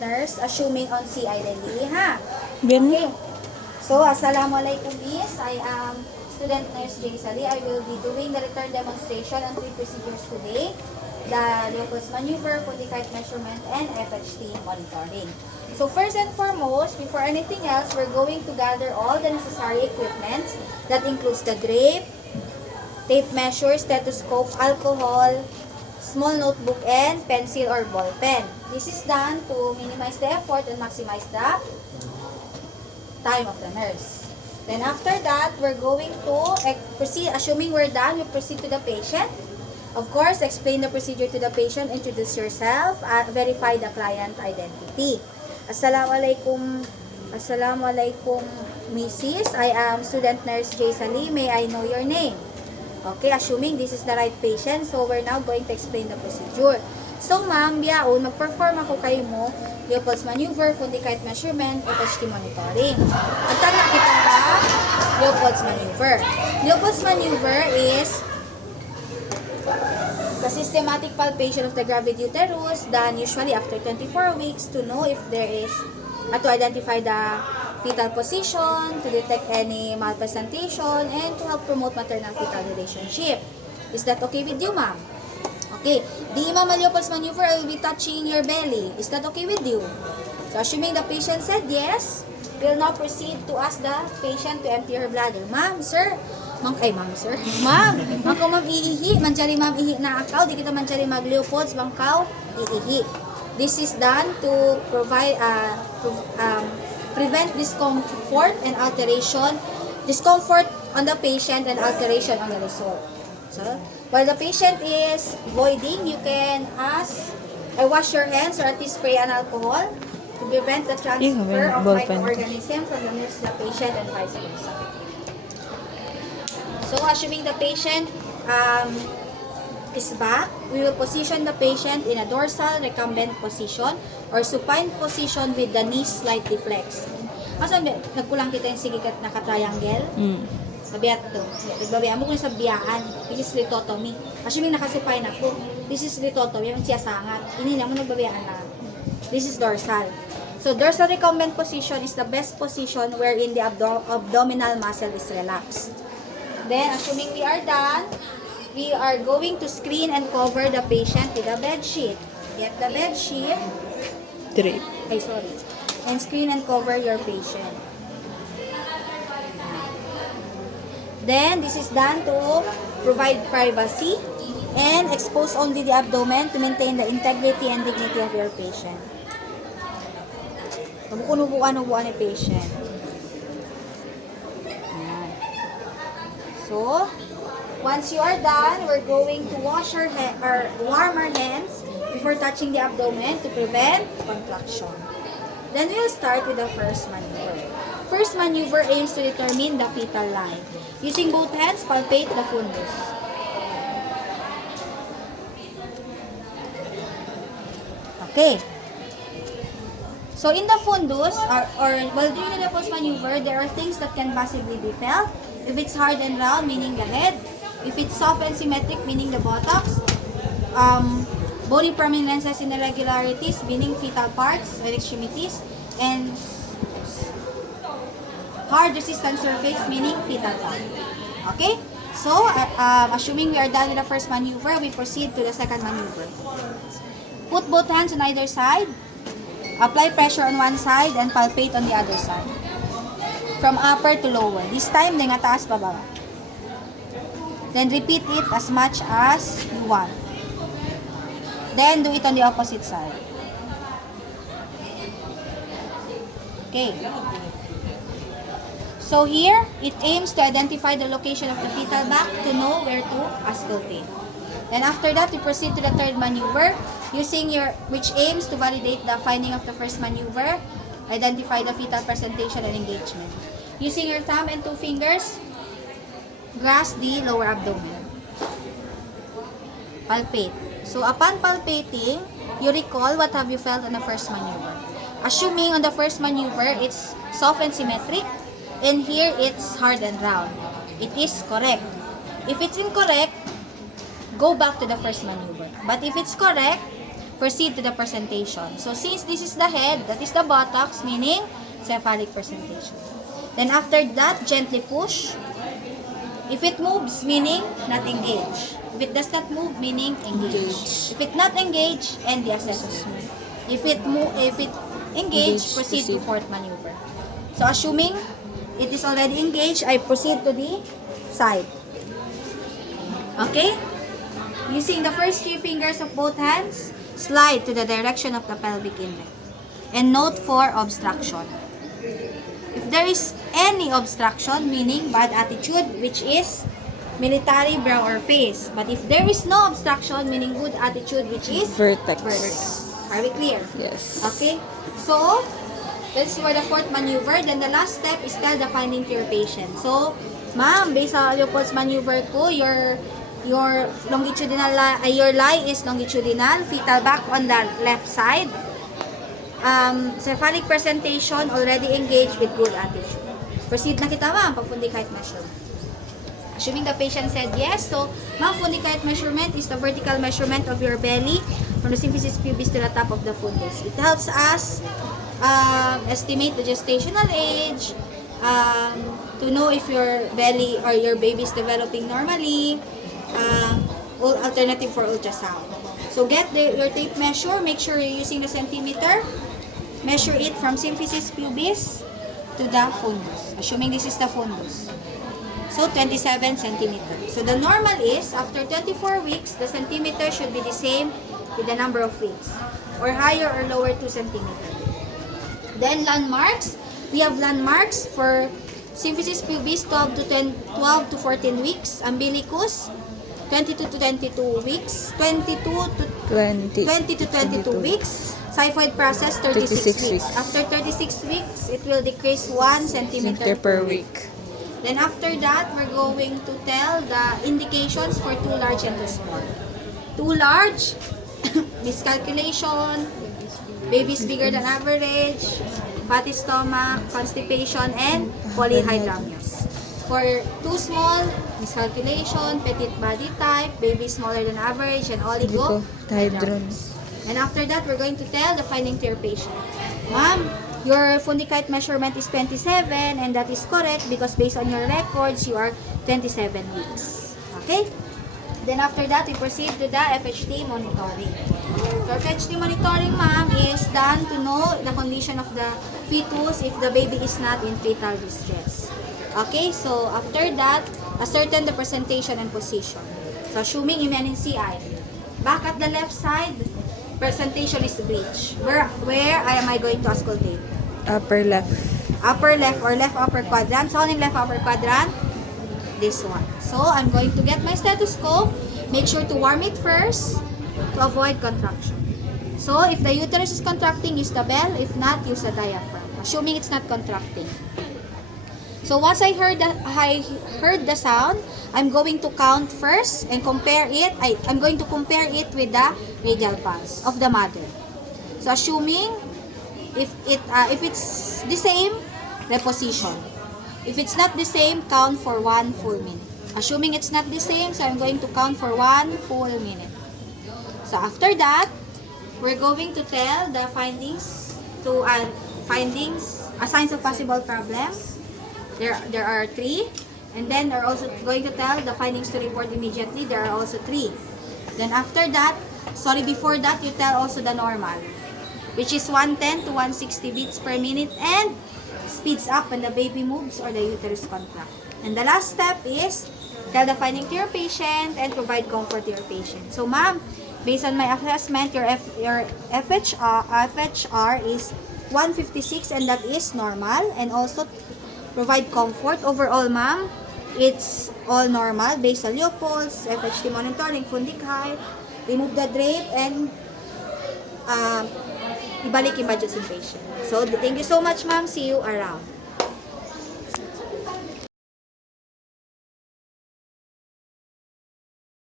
nurse, assuming on C. Identity, ha? Ben? Okay. So, Assalamualaikum, Miss. I am student nurse Jay Sali. I will be doing the return demonstration on 3 procedures today. The Leopold's maneuver, Fundicite measurement, and FHT monitoring. So, first and foremost, before anything else, we're going to gather all the necessary equipments. That includes the drape, tape measure, stethoscope, alcohol, small notebook, and pencil or ball pen. This is done to minimize the effort and maximize the time of the nurse. Then after that, we're going to proceed, assuming we're done, we proceed to the patient. Of course, explain the procedure to the patient, introduce yourself, verify the client identity. Assalamualaikum, Mrs. I am student nurse Jay Sali. May I know your name? Okay, assuming this is the right patient, so we're now going to explain the procedure. So, ma'am, biyaon, mag-perform ako kayo mo, Leopold's maneuver, Fundicite measurement, FHT monitoring. Ang tala kita ba? Leopold's maneuver. Leopold's maneuver is the systematic palpation of the gravid uterus done usually after 24 weeks to know if there is, to identify the fetal position, to detect any malpresentation, and to help promote maternal-fetal relationship. Is that okay with you, ma'am? Okay. The Imam Leopold's maneuver, I will be touching your belly. Is that okay with you? So, assuming the patient said yes, we'll now proceed to ask the patient to empty her bladder. Ma'am, sir. Ma'am, sir. Ma'am, mangkaw ma'am iihi. Manchari ma'am ihi na akaw. Di kita manchari mag-Leopold's, mangkaw iihi. This is done to provide, prevent discomfort and alteration, discomfort on the patient and alteration on the result. So, while the patient is voiding, you can wash your hands or at least spray an alcohol to prevent the transfer of microorganism from the nurse to the patient and vice versa. So, assuming the patient is back, we will position the patient in a dorsal recumbent position or supine position with the knees slightly flexed. Asa nagkulang kita yung sigikat na ka-triangle? Nabiyat to. Nagbabayaan mo kung sa biyaan. This is lithotomy. Assuming nakasupine ako. This is lithotomy. Yung siya sangat. Ini na mo nagbabayaan na. This is dorsal. So, dorsal recumbent position is the best position wherein the abdominal muscle is relaxed. Then, assuming we are done, we are going to screen and cover the patient with a bed sheet. Get the bed sheet. Drape. And screen and cover your patient. Then, this is done to provide privacy and expose only the abdomen to maintain the integrity and dignity of your patient. Ubuan ni patient. Ayan. So, once you are done, we're going to wash our warm our hands before touching the abdomen to prevent contraction. Then we'll start with the first maneuver. First maneuver aims to determine the fetal line. Using both hands, palpate the fundus. Okay. So in the fundus, or while doing the Leopold's maneuver, there are things that can possibly be felt. If it's hard and round, meaning the head. If it's soft and symmetric, meaning the buttocks. Bony prominences and irregularities, meaning fetal parts and extremities. And hard resistant surface, meaning fetal part. Okay? So, assuming we are done with the first maneuver, we proceed to the second maneuver. Put both hands on either side. Apply pressure on one side and palpate on the other side. From upper to lower. This time, nga taas pa ba? Then repeat it as much as you want. Then do it on the opposite side. Okay. So here, it aims to identify the location of the fetal back to know where to auscultate. Then after that, we proceed to the third maneuver, which aims to validate the finding of the first maneuver, identify the fetal presentation and engagement. Using your thumb and 2 fingers, grasp the lower abdomen. Palpate. So upon palpating, you recall what have you felt on the first maneuver. Assuming on the first maneuver, it's soft and symmetric, and here it's hard and round. It is correct. If it's incorrect, go back to the first maneuver. But if it's correct, proceed to the presentation. So since this is the head, that is the buttocks, meaning cephalic presentation. Then after that, gently push. If it moves, meaning not engage. If it does not move, meaning engage. If it not engage, end the assessment. If it engage, proceed to fourth maneuver. So assuming it is already engaged, I proceed to the side. Okay? Using the first 3 fingers of both hands, slide to the direction of the pelvic inlet. And note for obstruction. If there is any obstruction, meaning bad attitude, which is military brow or face. But if there is no obstruction, meaning good attitude, which is Vertex. Are we clear? Yes. Okay? So, that's for the fourth maneuver. Then the last step is tell the finding to your patient. So, ma'am, based sa Leopold's maneuver ko, your longitudinal your lie is longitudinal, fetal back on the left side. Cephalic presentation already engaged with good attitude. Proceed na kita, ma'am, pag fundicite measurement. Assuming the patient said yes, so ma'am, fundicite measurement is the vertical measurement of your belly from the symphysis pubis to the top of the fundus. It helps us estimate the gestational age, to know if your belly or your baby is developing normally, alternative for ultrasound. So get your tape measure, make sure you're using the centimeter, measure it from symphysis pubis to the fundus, assuming this is the fundus. So 27 centimeters. So the normal is, after 24 weeks, the centimeter should be the same with the number of weeks, or higher or lower 2 centimeters. Then landmarks, we have landmarks for symphysis pubis 12 to 14 weeks, umbilicus 22 to 22 weeks, 20 to 22 weeks, xiphoid process 36 weeks. After 36 weeks, it will decrease 1 centimeter per week. Then after that, we're going to tell the indications for too large and too small. Too large, miscalculation, babies bigger than average, fatty stomach, constipation, and polyhydramnios. For too small, miscalculation, petite body type, baby smaller than average, and oligohydramnios. And after that, we're going to tell the finding to your patient. Ma'am, your fundicite measurement is 27, and that is correct because based on your records, you are 27 weeks. Okay? Then after that, we proceed to the FHT monitoring. So FHT monitoring, ma'am, is done to know the condition of the fetus if the baby is not in fetal distress. Okay, so after that, ascertain the presentation and position. So assuming in CI, back at the left side, presentation is breech. Where am I going to auscultate? Upper left. Upper left or left upper quadrant. So in left upper quadrant, this one. So I'm going to get my stethoscope. Make sure to warm it first to avoid contraction. So if the uterus is contracting, use the bell. If not, use the diaphragm. Assuming it's not contracting. So once I heard the sound, I'm going to count first and compare it. I'm going to compare it with the radial pulse of the mother. So assuming if it's the same, reposition. If it's not the same, count for 1 full minute. Assuming it's not the same, so I'm going to count for 1 full minute. So after that, we're going to tell the findings signs of possible problem. There are 3, and then they're also going to tell the findings to report immediately. There are also 3. Then after that, before that, you tell also the normal, which is 110 to 160 beats per minute, and speeds up when the baby moves or the uterus contracts. And the last step is tell the finding to your patient and provide comfort to your patient. So ma'am, based on my assessment, your FHR is 156, and that is normal, and also provide comfort. Overall, ma'am, it's all normal based on Leopold's, FHT monitoring, fundicite, remove the drape, and ibalik yung budget sa patient. So, thank you so much, ma'am. See you around.